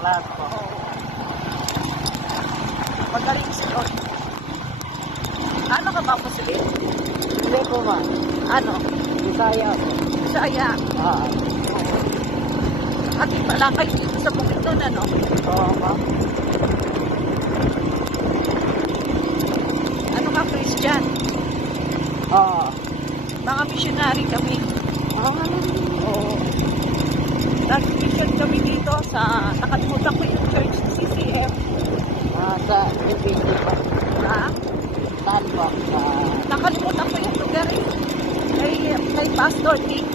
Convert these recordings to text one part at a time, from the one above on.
lahat po. Oo. Magaling si Lord. Ano ka ba, Muslim? Hindi po ma. Ano? Bisaya po. Saya. Ah, At pala kayo dito sa Bukidnon, ano? oo ma. Ano ka, Christian? Oo. Mga missionary kami. Oo. Nag-mission kami dito sa, nakalimutan ko yung church na CCM. Sa LPG po. Ha? Saan po? Nakalimutan ko yung lugar eh. Kay Pastor Nick.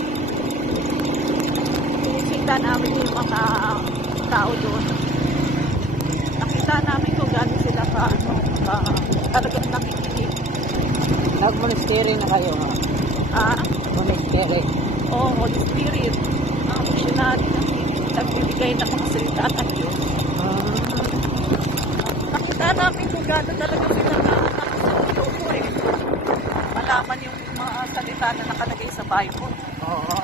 Sinisita namin yung mga tao doon. Nakita namin kung gano'n sila talagang nakikinig. Nag-monastery na kayo ma. Ah, Monastery. oh, Holy Spirit. Mga missionary na nagbibigay ng mga salita ng Diyos. Nakita namin kung gano'n talaga sila nakasaliyo ko eh. Malaman yung mga salita na nakalagay sa Bible. Oo.